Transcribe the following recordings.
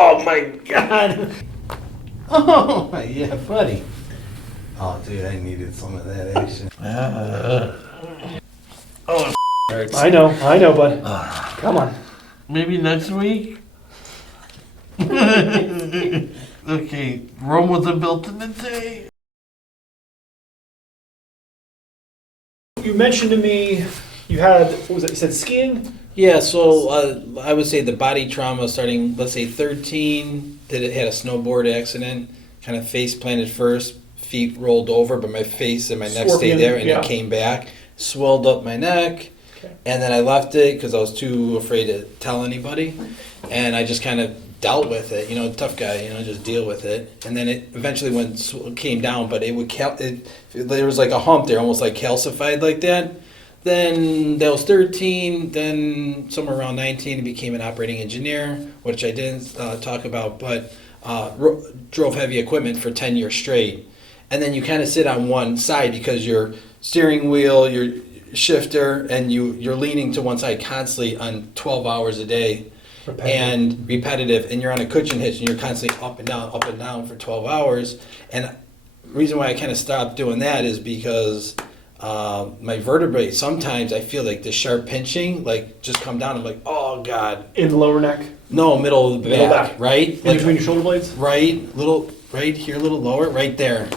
Oh my God. Oh yeah, buddy. Oh dude, I needed some of that action. Oh, it hurts. I know, bud. Come on. Maybe next week? Okay, Rome wasn't built in a day. You mentioned to me you had, what was it, you said skiing? Yeah, so I would say the body trauma starting, let's say 13, had a snowboard accident, kind of face planted first, feet rolled over, but my face and my neck stayed there, and yeah. it came back, swelled up my neck, and then I left it because I was too afraid to tell anybody, and I just kind of dealt with it, tough guy, just deal with it, and then it eventually came down, but there was like a hump there, almost like calcified like that. Then that was 13, then somewhere around 19 I became an operating engineer, which I didn't talk about, but drove heavy equipment for 10 years straight. And then you kind of sit on one side because your steering wheel, your shifter, and you're leaning to one side constantly on 12 hours a day. And repetitive, and you're on a cushion hitch and you're constantly up and down for 12 hours. And the reason why I kind of stopped doing that is because my vertebrae, sometimes I feel like the sharp pinching, like just come down. I'm like, oh God. In the lower neck? No, middle of the back, right? In between your shoulder blades? Right, right here, a little lower, right there,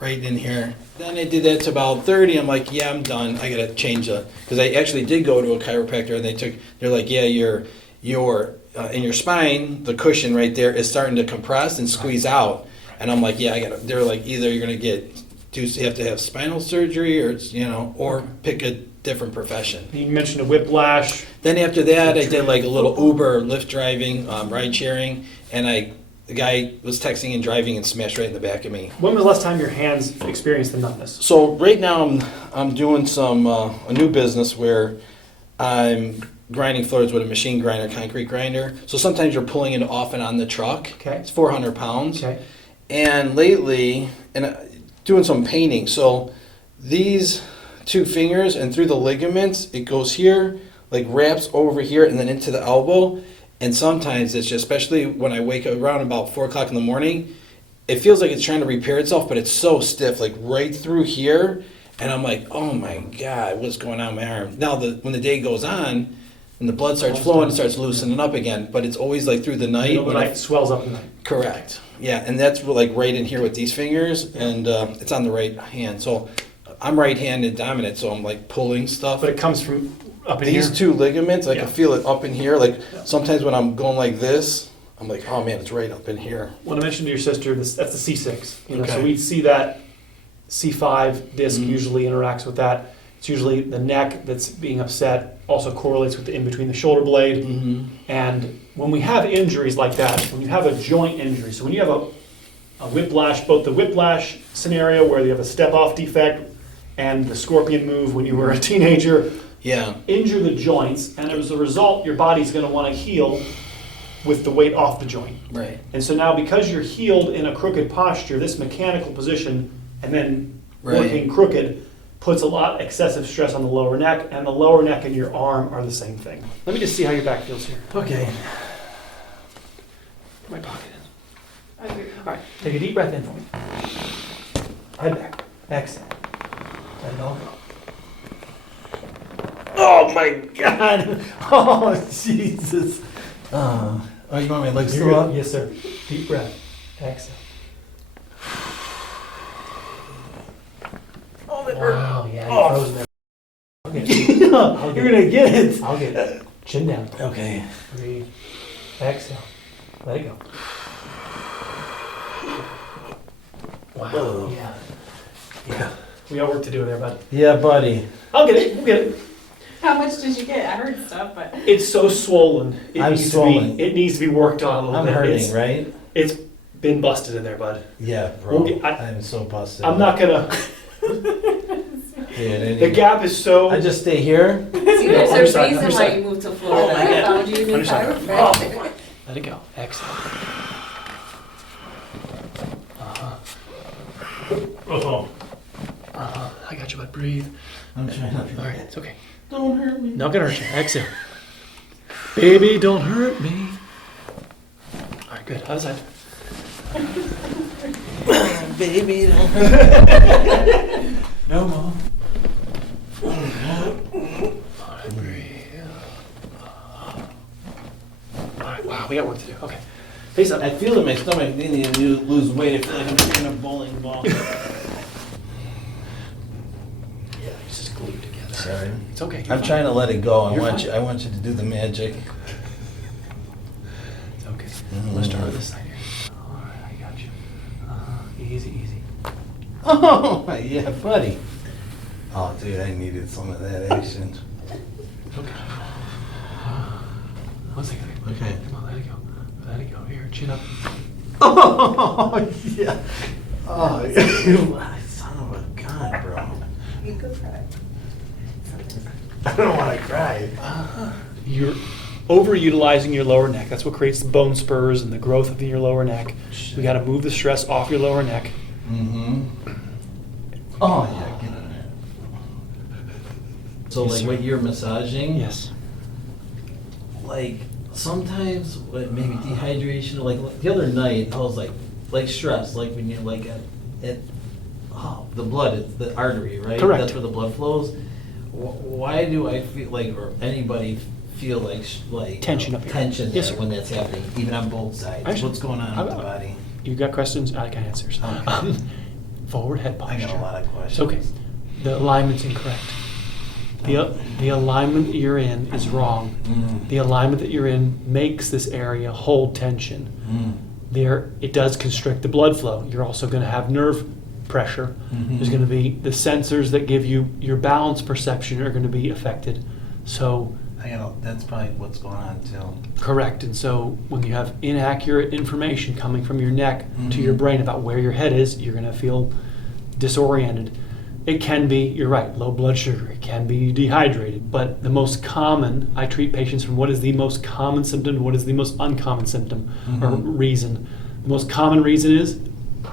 right in here. Then I did that to about 30. I'm like, yeah, I'm done. I gotta change because I actually did go to a chiropractor, and they're like, yeah, your in your spine, the cushion right there is starting to compress and squeeze out. And I'm like, yeah, they're like, either you're gonna you have to have spinal surgery, or pick a different profession. You mentioned a whiplash. Then after that, I did like a little Uber, Lyft driving, ride sharing, and the guy was texting and driving and smashed right in the back of me. When was the last time your hands experienced the numbness? So right now I'm doing a new business where I'm grinding floors with a machine grinder, concrete grinder. So sometimes you're pulling it off and on the truck. Okay. It's 400 pounds. Okay. And lately, doing some painting. So these two fingers and through the ligaments, it goes here, like wraps over here and then into the elbow. And sometimes it's just, especially when I wake up around about 4 o'clock in the morning, it feels like it's trying to repair itself, but it's so stiff, like right through here. And I'm like, oh my God, what's going on with my arm? Now, when the day goes on, and the blood starts flowing, it starts loosening up again. But it's always like through the night. The night swells up the night. Correct. Yeah, and that's like right in here with these fingers, and it's on the right hand. So I'm right-handed dominant, so I'm like pulling stuff. But it comes from up in here? These two ligaments, I Yeah. can feel it up in here. Like sometimes when I'm going like this, I'm like, oh man, it's right up in here. When I mentioned to your sister, that's the C6. Okay. So we see that C5 disc usually interacts with that. It's usually the neck that's being upset, also correlates with the in between the shoulder blade. Mm-hmm. And when we have injuries like that, when you have a joint injury, so when you have a whiplash, both the whiplash scenario where you have a step-off defect and the scorpion move when you were a teenager, Yeah. injure the joints, and as a result, your body's going to want to heal with the weight off the joint. Right. And so now, because you're healed in a crooked posture, this mechanical position, and then working crooked, puts a lot of excessive stress on the lower neck, and the lower neck and your arm are the same thing. Let me just see how your back feels here. Okay. My pocket is. All right, take a deep breath in for me. Head back. Exhale. Let it all go. Oh my God. Oh Jesus. Oh, you want my legs still up? Yes, sir. Deep breath. Exhale. Oh, that Wow, yeah, Oh. you're frozen there. I'll get it. You're gonna get it. I'll get it. Chin down. Okay. Breathe. Exhale. Let it go. Wow. Oh. Yeah. Yeah. We got work to do there, bud. Yeah, buddy. I'll get it. We'll get it. How much did you get? I heard stuff, but It's so swollen. I'm swollen. It needs to be worked on a little I'm bit. hurting, right? It's been busted in there, bud. Yeah, bro. We'll I'm so busted. I'm not gonna. Dude, The gap is so. I just stay here. see, there's a Underside, reason underside. why you moved to Florida. my I God. found you a new Underside. chiropractor. Let it go. Exhale. Oh. I got you, bud. Breathe. I'm trying not All right, it's okay. Don't hurt me. Not gonna hurt you. Exhale. Baby, don't hurt me. All right. right, good. Other side. Baby. No, Mom. Alright, wow, we got work to do. Okay. Face up. I feel in my stomach, I need to lose weight. I feel like I'm kicking a bowling ball. Yeah, it's just glued together. Sorry. It's okay. I'm trying to let it go. I You're want fine. you. I want you to do the magic. It's okay. Let's start with this side here. Alright, I got you. Easy, easy. Oh, yeah, buddy. Oh, dude, I needed some of that action. Okay. 1 second. Okay. Come on, let it go. Let it go. Here, chin up. Oh, yeah. Oh, yeah. Son of a gun, bro. You go cry. I don't want to cry. You're overutilizing your lower neck. That's what creates the bone spurs and the growth of your lower neck. We got to move the stress off your lower neck. Mm-hmm. Oh, yeah, get in there. So, Yes, like, sir. when you're massaging, Yes. like, sometimes, what, maybe dehydration, like, the other night, I was like stress, like, when you're, like, the blood, it's the artery, right? Correct. That's where the blood flows. Why do I feel like, or anybody feel like, Tension up here. tension Yes, there sir. when that's happening, even on both sides? Actually, What's going on with the body? You got questions? I got answers. Okay. Forward head I posture. got a lot of questions. It's okay. The alignment's incorrect. The alignment that you're in is wrong. Mm. The alignment that you're in makes this area hold tension. It does constrict the blood flow. You're also going to have nerve pressure. Mhm. There's going to be the sensors that give you your balance perception are going to be affected. So That's probably what's going on too. correct. And so when you have inaccurate information coming from your neck to Mhm. your brain about where your head is, you're going to feel disoriented. It can be, you're right, low blood sugar. It can be dehydrated. But the most common, I treat patients from what is the most common symptom to what is the most uncommon symptom or Mhm. reason. The most common reason is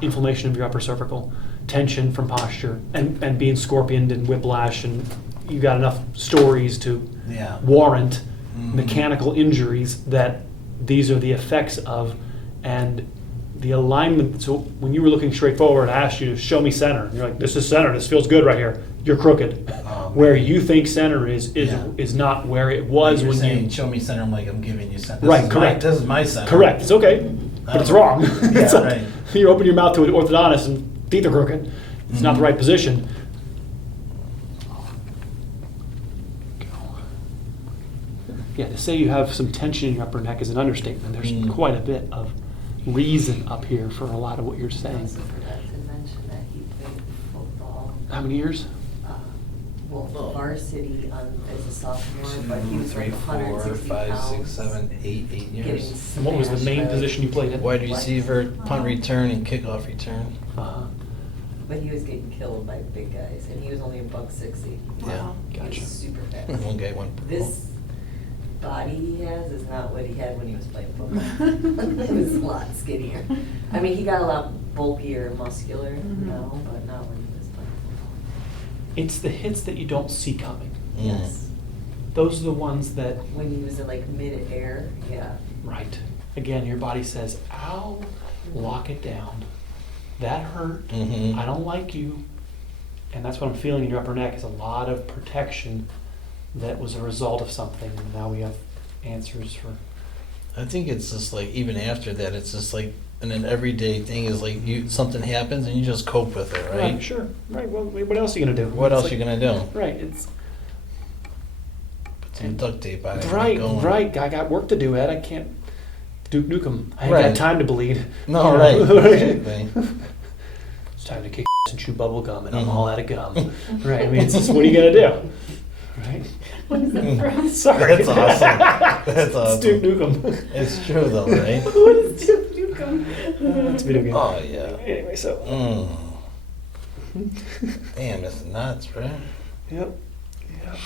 inflammation of your upper cervical, tension from posture, and being scorpioned and whiplash, and you got enough stories to Yeah. warrant Mhm. mechanical injuries that these are the effects of. And the alignment, so when you were looking straight forward, I asked you to show me center. And you're like, this is center, this feels good right here. You're crooked. Oh, Where man. you think center is Yeah. not where it was You're when saying, you. show me center. I'm like, I'm giving you center. Right, correct. This is my center. Correct, it's okay, but it's Oh. wrong. Yeah, It's like, right. You open your mouth to an orthodontist and teeth are crooked. It's not the Mhm. right position. Yeah, to say you have some tension in your upper neck is an understatement. There's Mm. quite a bit of reason up here for a lot of what you're I saying. also forgot to mention that he played football, How many years? well, varsity as a sophomore, but he was 3, like 4, 160 5, pounds. 6, 7, 8 getting years. And what was the main smashed by- position you played in? Wide receiver, punt return, and kickoff return. Uh-huh. But he was getting killed by big guys, and he was only $160. Yeah. He Gotcha. was super fast. One guy went pro. This body he has is not what he had when he was playing football. He was a lot skinnier. I mean, he got a lot bulkier and muscular now, but not when he was playing football. It's the hits that you don't see coming. Mm. Yes. Those are the ones that, When he was in like mid-air, yeah. right. Again, your body says, ow, lock it down. That hurt. Mhm. I don't like you. And that's what I'm feeling in your upper neck is a lot of protection that was a result of something. And now we have answers for. I think it's just like, even after that, it's just like, and an everyday thing is like, something happens and you just cope with it, right? Sure. Right. Well, what else are you going to do? What It's else like- you gonna do? Right. It's Put some duct tape on it. and right. keep going. Right. I got work to do, Ed. I can't Duke Nukem. I ain't Right. got time to bleed. No, You right, know? exactly. It's time to kick and chew bubble gum, and I'm Mhm. all out of gum. Right? I mean, it's just, what are you gonna do? Right? What is that from? Sorry. That's awesome. That's awesome. It's Duke Nukem. It's true though, right? What is Duke Nukem? It's a video game. Oh, yeah. Anyway, so. Damn, it's nuts, right? Yep. Yep.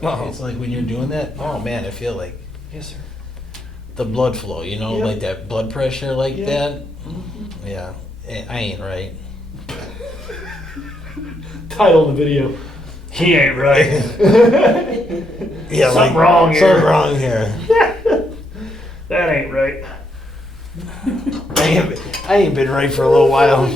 There we go. It's like when you're doing that, oh man, I feel like Yes, sir. the blood flow, you know, Yeah. like that blood pressure like Yeah. that. Mm-hmm. Yeah, I ain't right. Title of the video. he ain't right. Yeah, Something wrong here. Something wrong here. That ain't right. I ain't been right for a little while.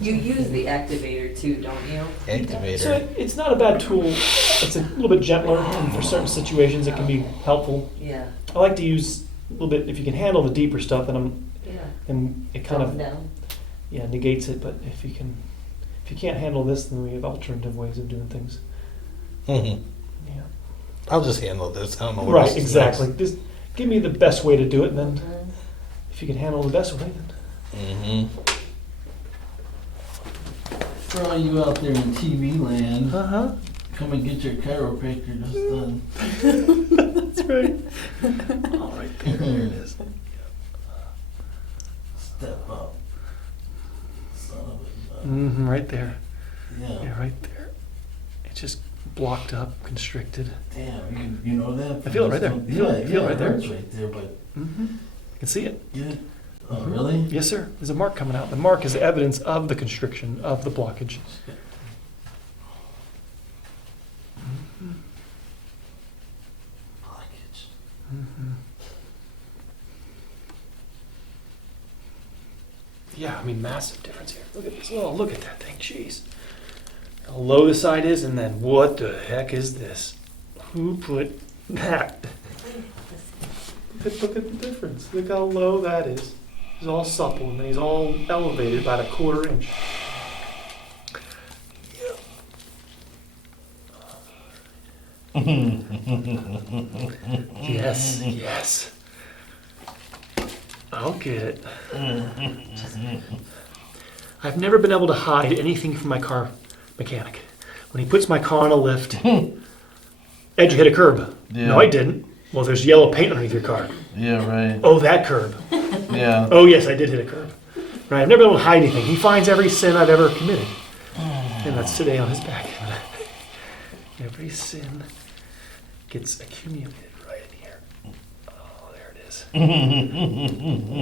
You use the activator too, don't you? So Activator. it's not a bad tool. It's a little bit gentler, and for certain situations it can be helpful. Yeah, I like to use a little bit, if you can handle the deeper stuff, yeah. then it kind Calm of down. negates it. But if you can't handle this, then we have alternative ways of doing things. Mhm. Yeah. I'll just handle this. I don't know what Right, else is exactly. next. Just give me the best way to do it, and then Mhm. if you can handle the best way, then For all you out there in TV land, uh-huh. come and get your chiropractor just done. That's right. All right, there it is. Step up. Son of a Mm-hmm, right there. Yeah. Yeah, right there. It's just blocked up, constricted. Damn, you know that? I feel it right there. You feel it- Yeah, right it there. hurts right there, but Mm-hmm. I can see it. yeah. Oh, Mhm. really? Yes, sir. There's a mark coming out. The mark is evidence of the constriction, of the blockage. Blockage. Mm-hmm. Yeah, I mean, massive difference here. Look at this. Oh, look at that thing. Jeez. How low the side is, and then what the heck is this? Who put that? Look at the difference. Look how low that is. He's all supple, and then he's all elevated by a 1/4 inch. Yes, yes. I'll get it. I've never been able to hide anything from my car mechanic. When he puts my car on a lift, Ed, you hit a curb. Yeah. No, I didn't. Well, there's yellow paint underneath your car. Yeah, right. Oh, that curb. Yeah. Oh, yes, I did hit a curb. Right, I've never been able to hide anything. He finds every sin I've ever committed. And that's today on his back. Every sin gets accumulated right in here. Oh, there it is.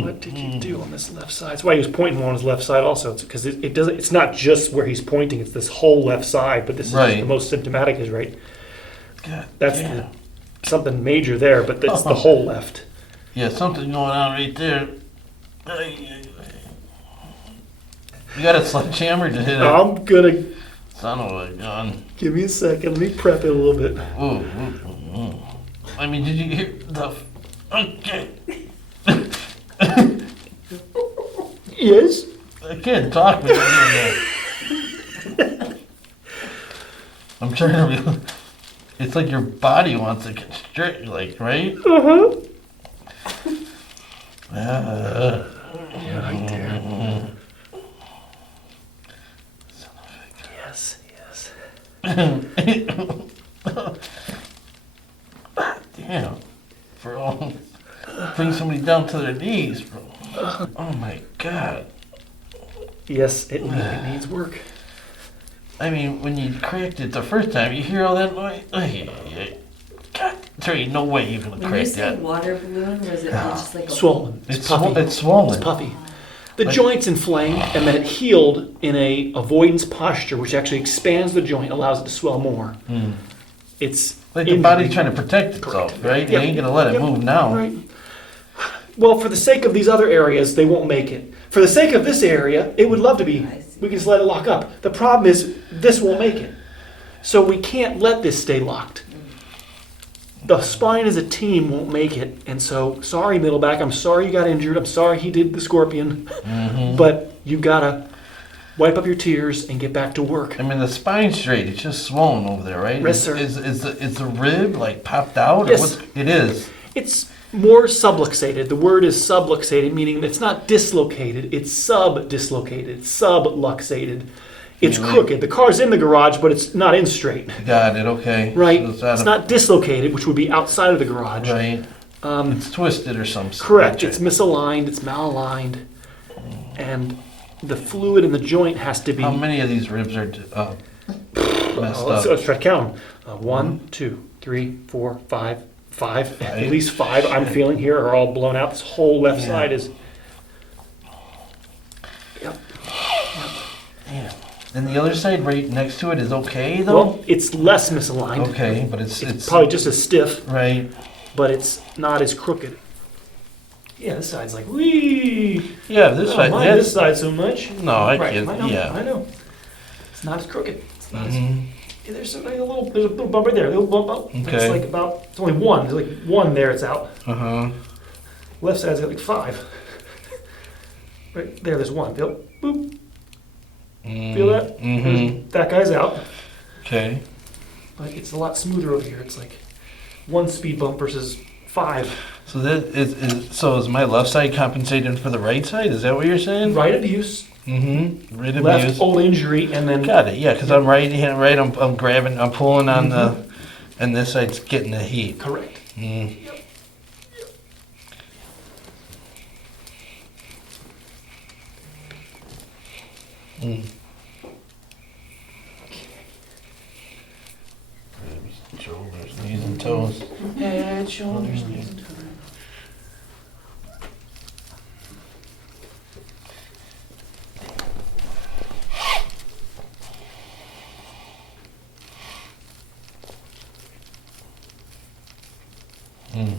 What did you do on this left side? That's why he was pointing on his left side also. Because it doesn't. It's not just where he's pointing. It's this whole left side. But this is Right. the most symptomatic is right. God, That's yeah. something major there, but that's the whole left. Yeah, something going on right there. You got a sledgehammer to hit it. I'm gonna Son of a gun. give me a second. Let me prep it a little bit. Ooh, ooh, ooh. I mean, did you hear the... Okay. Yes. I can't talk with you doing that. I'm trying to be... It's like your body wants to constrict, like, right? Uh-huh. Yeah, right there. Yes, yes. Damn. For all... Bring somebody down to their knees, bro. Oh my God. Yes, it needs work. I mean, when you cracked it the first time, you hear all that noise. God, there ain't no way you're gonna When you crack say that. water balloon, was it just like a... Swollen. It's puffy. it's swollen. It's puffy. The Like- joint's inflamed, and then it healed in a avoidance posture, which actually expands the joint, allows it to swell more. It's Like the body's trying to protect itself, Correct. right? You Yep. ain't gonna let it Yep. move now. Right. Well, for the sake of these other areas, they won't make it. For the sake of this area, it would love to be. I see. We can just let it lock up. The problem is, this won't make it. So we can't let this stay locked. The spine as a team won't make it. And so, sorry, middle back, I'm sorry you got injured. I'm sorry he did the scorpion. But you gotta wipe up your tears and get back to work. I mean, the spine's straight. It's just swollen over there, right? Yes, sir. Is the rib like popped out? Yes. Or what's, it is. It's more subluxated. The word is subluxated, meaning it's not dislocated, it's subdislocated, subluxated. It's Really? crooked. The car's in the garage, but it's not in straight. Got it. Okay. Right? So that It's not dislocated, which would be outside of the garage. right. It's twisted or something. Correct. It's misaligned, it's malaligned, and the fluid in the joint has to be. How many of these ribs are messed let's up? try to count them. 1, 2, 3, 4, 5. At Five? least 5 I'm feeling here are all blown out. This whole left Yeah. side is. Yep. Damn. And the other side right next to it is okay though? Well, it's less misaligned. Okay, but It's probably just as stiff, right. but it's not as crooked. Yeah, this side's like, wee. Yeah, this I don't side. mind That's, this side so much. no, I Right, can't. I know, Yeah. I know. It's not as crooked. It's not as, Mhm. yeah, there's a little bump right there, a little bump up. It's Okay. like it's only one. There's like one there, it's out. Uh huh. Left side's got like 5. Right there, there's one. Feel, boop. Feel that? Mm-hmm. That guy's out. Okay. But it's a lot smoother over here. It's like 1 speed bump versus 5. So that is my left side compensating for the right side? Is that what you're saying? Right abuse, Mm-hmm. Right left abuse. old injury, and then Got it. Yeah, because I'm right hand, right. I'm grabbing. I'm pulling on the, and this side's getting the heat. correct. Mm. Mm. Shoulders, knees, and toes. Head, shoulders, knees, and toes. Mm.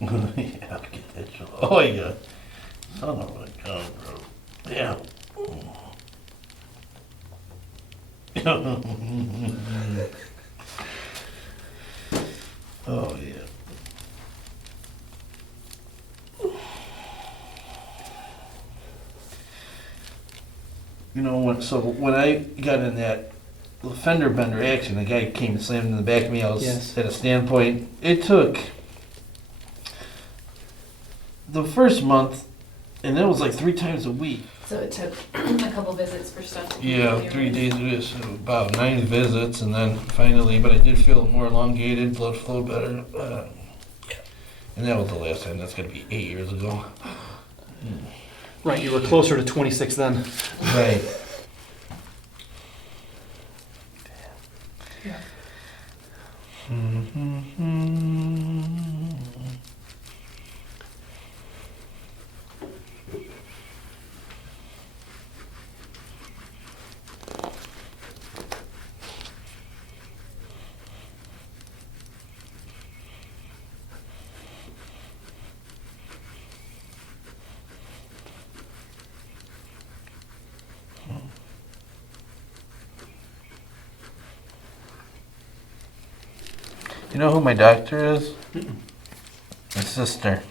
Yeah, I'll get that shoulder. Oh yeah. Son of a gun, bro. Yeah. Oh yeah. You know when I got in that fender bender accident, the guy came and slammed in the back of me. I was Yes. at a standpoint. It took the first month, and it was like 3 times a week. So it took a couple visits for stuff to be Yeah, 3 days, it was about 9 visits, and then finally, but I did feel more elongated, blood flow better. Yeah. And that was the last time. That's gonna be 8 years ago. Right, you were closer to 26 then. Right. Yeah. You know who my doctor is? My sister.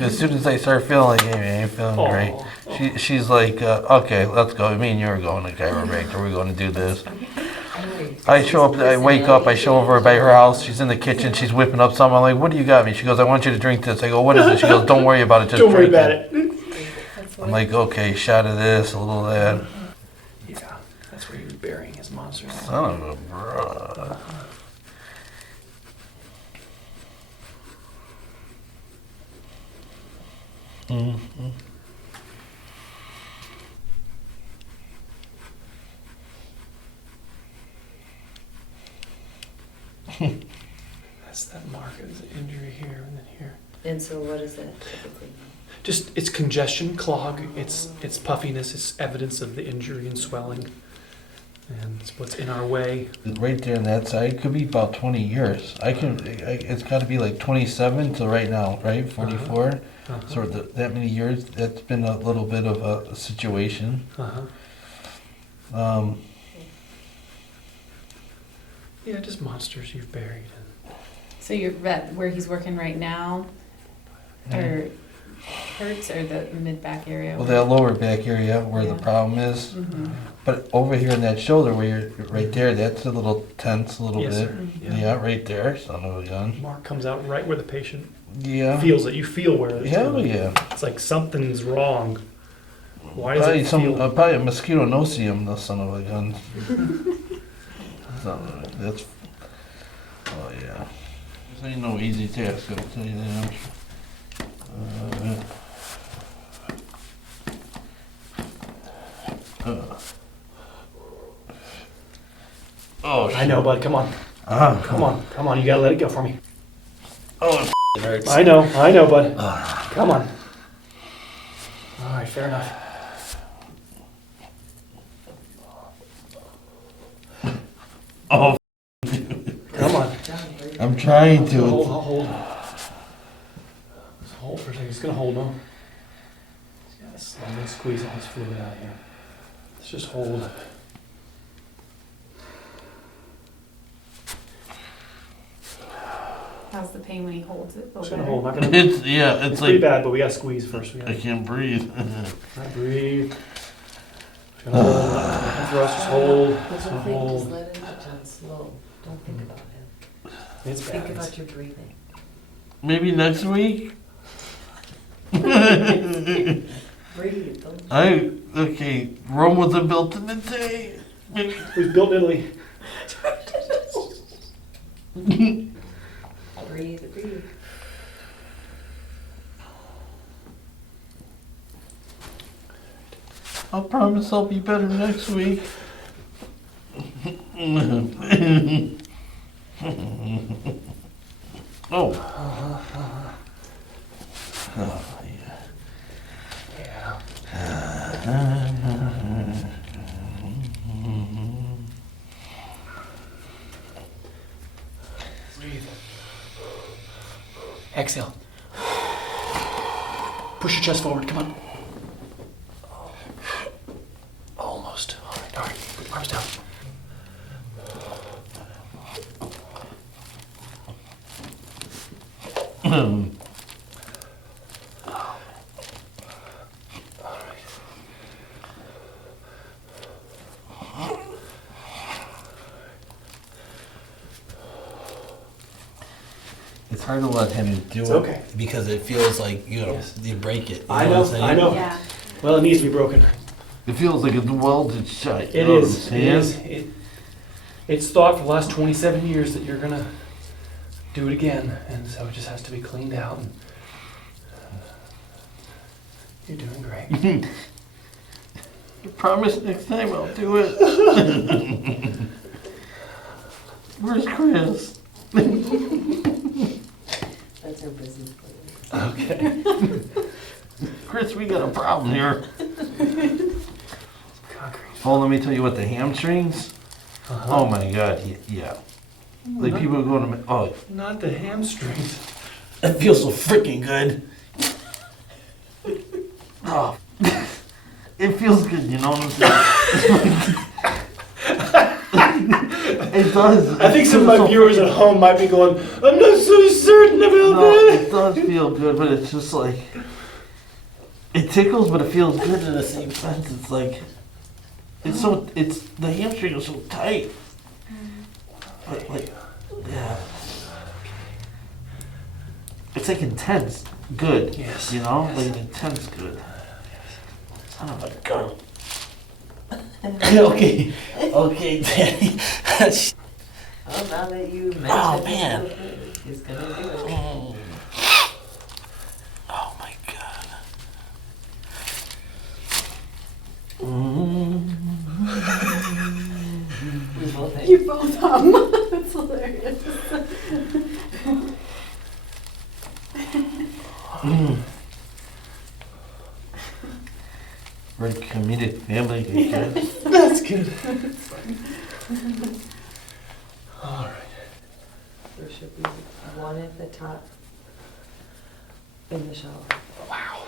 As soon as I start feeling like, hey, I ain't feeling great, she's like, okay, let's go. Me and you are going to chiropractor. We're going to do this. I show up, I wake up, I show over by her house. She's in the kitchen. She's whipping up something. I'm like, what do you got me? She goes, I want you to drink this. I go, what is it? She goes, don't worry about it. Just Don't worry drink about it. it. I'm like, okay, shot of this, a little of that. Yeah, that's where he was burying his monster. Son of a bruh. Mm-hmm. That's that mark of the injury here and then here. And so what is that typically? Just, it's congestion, clog, it's puffiness, it's evidence of the injury and swelling. And it's what's in our way. Right there on that side could be about 20 years. It's got to be like 27 to right now, right? 44. Uh-huh. So that many years, that's been a little bit of a situation. Uh-huh. Yeah, just monsters you've buried. So you're at where he's working right now, or hurts, or the mid-back area? Well, that lower back area where the Yeah. problem is. Mm-hmm. But over here in that shoulder where you're right there, that's a little tense a little Yes, bit. sir. Yeah, right there. Son of a gun. Mark comes out right where the patient Yeah. feels it. You feel where it is. Hell yeah. It's like something's wrong. Why does Probably it feel? probably a mosquito nocium, the son of a gun. That's. Oh yeah. This ain't no easy task, I'll tell you that. Oh I I know, bud, come on. Come on, you gotta let it go for me. Oh, it hurts. I know, bud. Come on. All right, fair enough. Oh, Come on. I'm trying to. Hold. Just hold for a second. It's gonna hold, no? Just gotta slowly squeeze all this fluid out here. Let's just hold. How's the pain when he holds it? Just gonna hold. Not gonna. It's It's pretty bad, but we gotta squeeze first. We I gotta can't breathe. breathe. Just gonna hold. Nothing for us. Just hold. That's Just one gonna thing, just hold. let it down slow. Don't think about it. It's Think bad. about your breathing. Maybe next week. Breathe. Don't Okay. Rome wasn't built in a day. Maybe. It was built in Italy. breathe. I'll promise I'll be better next week. Oh. Oh, Yeah. Breathe. Exhale. Push your chest forward. Come on. Almost. All right. Put your arms down. It's hard to let him do It's it okay. because it feels like Yes. you break it. You I what know. I'm saying? I know. Yeah. Well, it needs to be broken. It feels like it's welded shut. It you know is. what I'm It saying? is. It's thought for the last 27 years that you're gonna do it again, and so it just has to be cleaned out. And you're doing great. I promise next time I'll do it. Where's Chris? That's her business plan. Okay. Chris, we got a problem here. Concrete. Oh, let me tell you what, the hamstrings? Oh my god, yeah. Like people going to, oh, Not the hamstrings. It feels so freaking good. oh. It feels good, you know what I'm saying? It does. I think some of my viewers at home might be going, I'm not so certain about No, that. it does feel good, but it's just like, it tickles, but it feels good in the same sense. It's like, the hamstring is so tight. But like, yeah. It's like intense good. Yes, You know? yes. Like an intense good. Son of a gun. Okay, Daddy. Oh, now that you mentioned Oh, it, man. he's gonna do it. Oh my god. We both think. You both That's hilarious. We're a comedic family. That's good. All right. There should be one at the top in the shower. Wow.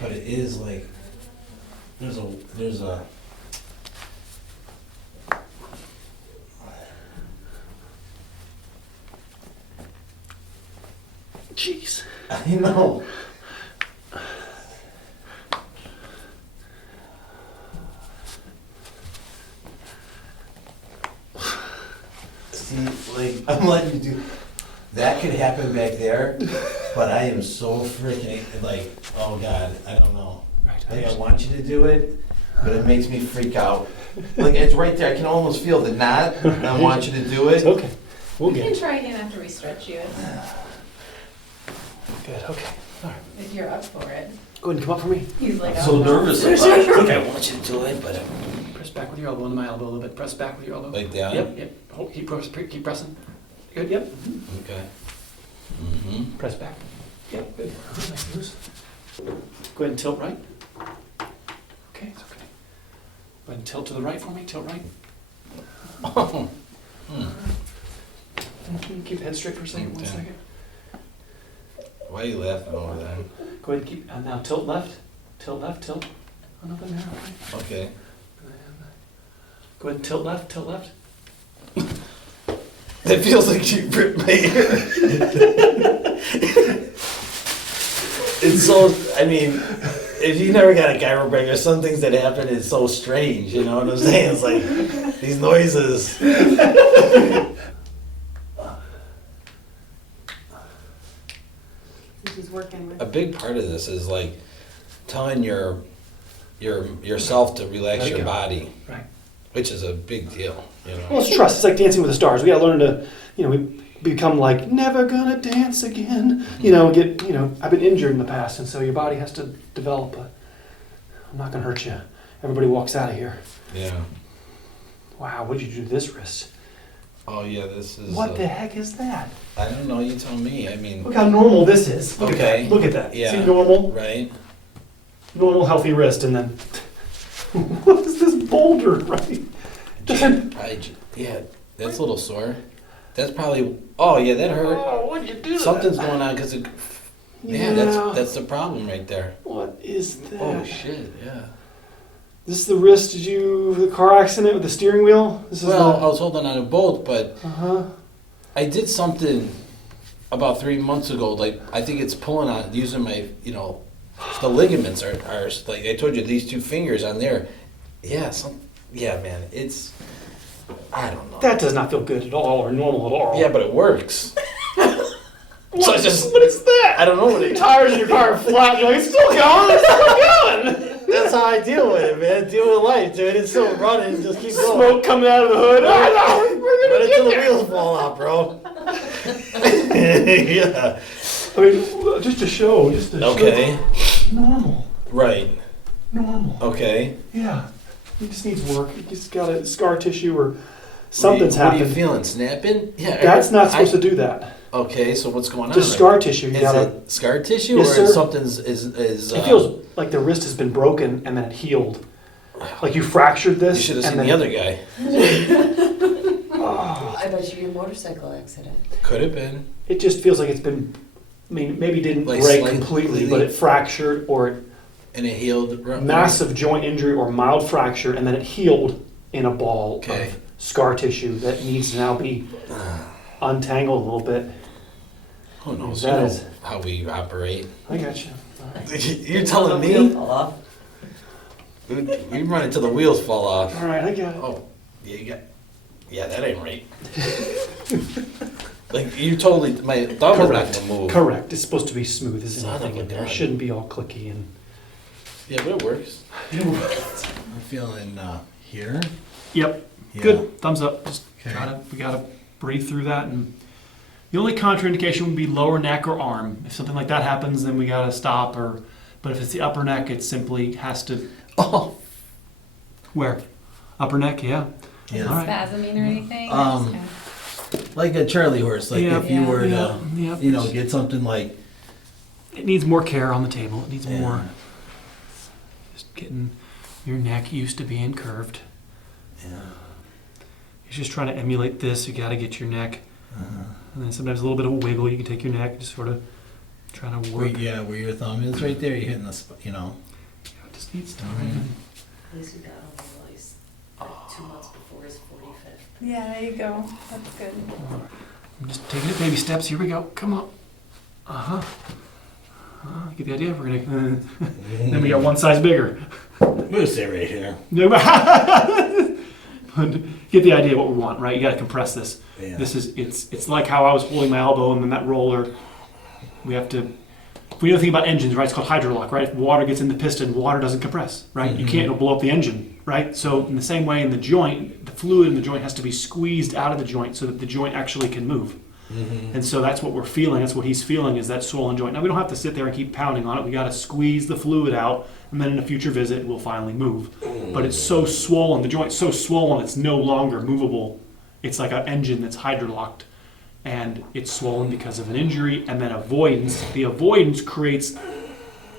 But it is like there's a Jeez. I know. See, like I'm letting you do that could happen back there, but I am so freaking like, oh god, I don't know. Right. Like I want you to do it, but it makes me freak out. Like it's right there. I can almost feel the knot. And I want you to do It's it. okay. We'll We get can it. try again after we stretch you. Good. Okay. All right. if you're up for it. Go ahead and come up for me. He's like, So nervous about I think I want you to do it, but Press back with your elbow into my elbow a little bit. Press back with your elbow. like down. Yep. Keep pressing. Good, yep. Okay. Mm-hmm. Press back. Yep, good. Nice loose. Go ahead and tilt right. Okay, it's okay. Go ahead and tilt to the right for me. Tilt right. Oh. Hmm. Can you keep the head straight for a second? 1 Okay. second. Why are you laughing over that? Go ahead and keep, and now tilt left. Tilt left, tilt. Oh, nothing there, okay. Okay. Go ahead and tilt left, tilt left. It feels like you ripped my ear. It's so, I mean, if you never got a chiropractor, some things that happen is so strange, you know what I'm saying? It's like, these noises. He's working with. A big part of this is like telling yourself to relax Let it your go. body, Right. which is a big deal, you Well, know? it's trust. It's like Dancing with the Stars. We gotta learn to, we become like, never gonna dance again. I've been injured in the past, and so your body has to develop I'm not gonna hurt you. Everybody walks out of here. Yeah. Wow, what did you do to this wrist? Oh yeah, this is. What the heck is that? I don't know. You tell me. I mean, Look how normal this is. Look Okay. at that. Look at that. Yeah. See, normal, right? healthy wrist, and then what is this boulder, right? Yeah, that's a little sore. That's probably. Oh yeah, that hurt. Oh, what'd you do to Something's that? going on because it. Yeah. Yeah, that's the problem right there. What is that? Oh shit! Yeah. This is the wrist. Did you the car accident with the steering wheel? This is Well, I was holding on to both, but Uh-huh. I did something about 3 months ago. Like I think it's pulling on using my, the ligaments are like I told you, these two fingers on there. Yeah, man, it's. I don't know. That does not feel good at all or normal at all. Yeah, but it works. What, So I just. what is that? I don't know what Your it. tires in your car are flat. You're like, it's still going. It's still going. That's how I deal with it, man. Deal with life, dude. It's still running. Just keep going. Smoke coming out of the hood. Oh, no, we're But gonna until get the there. wheels fall off, bro. Yeah. I mean, just to show, Okay. Normal. Right. Normal. Okay. Yeah. He just needs work. He just got a scar tissue or something's What are you happened. feeling? Snapping? Yeah. That's not supposed to do that. Okay, so what's going on? Just right scar tissue. You Is gotta. it scar tissue Yes, or sir. something's is It feels like the wrist has been broken and then it healed. Like you fractured this. You should have and seen then, the other guy. Oh, I bet you your motorcycle accident. Could have been. it just feels like it's been. I mean, maybe didn't Like break slightly- completely, but it fractured or it And it healed. massive joint injury or mild fracture, and then it healed in a ball Okay. of scar tissue that needs to now be untangled a little bit. Who knows? That You know is- how we operate. I got you. All right. You're telling The wheel me? fell off. You run until the wheels fall off. All right, I got it. Oh, yeah, you got. Yeah, that ain't right. Like you totally. My thumb is not gonna move. Correct. It's supposed to be smooth as Son of anything a in there. It gun. shouldn't be all clicky and. Yeah, but it works. I'm feeling here. Yep. Yeah. Good. Thumbs up. Just Okay. we gotta breathe through that, and the only contraindication would be lower neck or arm. If something like that happens, then we gotta stop. But if it's the upper neck, it simply has to. Oh. Where? Upper neck. Yeah. Yeah. All right. Spasming or anything? Um, Like a Charlie horse. Like Yeah. if you were to, Yeah. get something like. It needs more care on the table. It needs Yeah. more. Just getting your neck used to being curved. Yeah. You're just trying to emulate this. You got to get your neck, Uh-huh. and then sometimes a little bit of a wiggle. You can take your neck, just sort of trying to work. Where your thumb is right there. You're hitting the, It just needs time. At least we got him at least like 2 months before his 45th. Yeah, there you go. That's good. I'm just taking it baby steps. Here we go. Come on. Uh-huh. Get the idea? We're gonna. Then we got one size bigger. We'll stay right here. But get the idea of what we want, right? You got to compress this. Yeah. This is it's like how I was holding my elbow and then that roller. We have to. If we know anything about engines, right? It's called hydrolock, right? If water gets in the piston, water doesn't compress, right? You can't it'll blow up the engine, right? So in the same way, in the joint, the fluid in the joint has to be squeezed out of the joint so that the joint actually can move. And so that's what we're feeling. That's what he's feeling, is that swollen joint. Now, we don't have to sit there and keep pounding on it. We got to squeeze the fluid out, and then in a future visit, it will finally move. But it's so swollen, the joint's so swollen, it's no longer movable. It's like an engine that's hydrolocked, and it's swollen because of an injury, and then avoidance. The avoidance creates,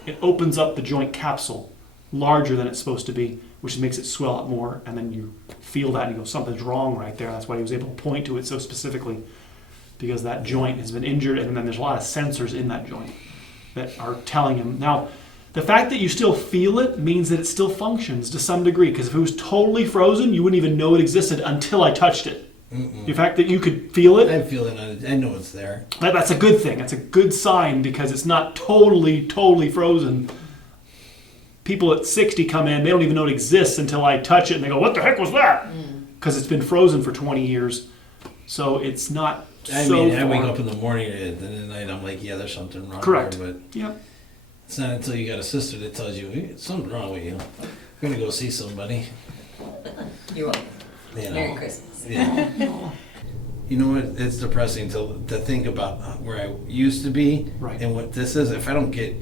it opens up the joint capsule larger than it's supposed to be, which makes it swell up more, and then you feel that and you go, something's wrong right there. That's why he was able to point to it so specifically, because that joint has been injured, and then there's a lot of sensors in that joint that are telling him. Now, the fact that you still feel it means that it still functions to some degree, because if it was totally frozen, you wouldn't even know it existed until I touched it. The fact that you could feel it, I feel it. I know it's there. that's a good thing. That's a good sign, because it's not totally frozen. People at 60 come in, they don't even know it exists until I touch it, and they go, what the heck was that? Because it's been frozen for 20 years. So it's not I so mean, I wake far. up in the morning and then at night I'm like, yeah, there's something wrong Correct. there. But Yep. it's not until you got a sister that tells you, hey, something's wrong with you. We're going to go see somebody. You're welcome. You know. Merry Christmas. Yeah. You know what? It's depressing to think about where I used to be Right. and what this is. If I don't get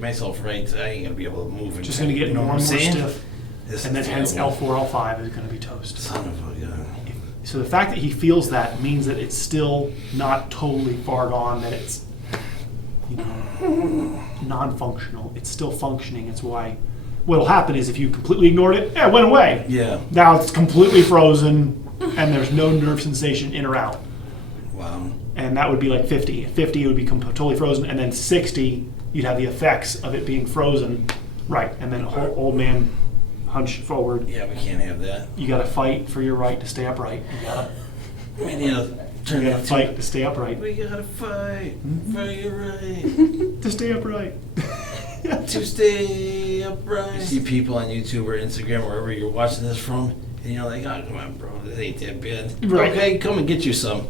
myself right, I ain't gonna be able to move. And Just going to get you know more what and I'm more saying? stiff. This And then is hence terrible. L4, L5 is going to be toast. Son of a gun. So the fact that he feels that means that it's still not totally far gone, that it's, you know, non-functional. It's still functioning. It's why what'll happen is if you completely ignored it, it went away. Yeah. Now it's completely frozen and there's no nerve sensation in or out. Wow. And that would be like 50. 50 would be totally frozen, and then 60, you'd have the effects of it being frozen. Right, and then old man hunch forward. Yeah, we can't have that. You gotta fight for your right to stay upright. We need to turn You it gotta to fight to stay upright. We gotta fight for your right To stay upright. to stay upright. You see people on YouTube or Instagram, wherever you're watching this from, and you're like, oh, come on, bro, this ain't that bad. Right. Okay, come and get you some.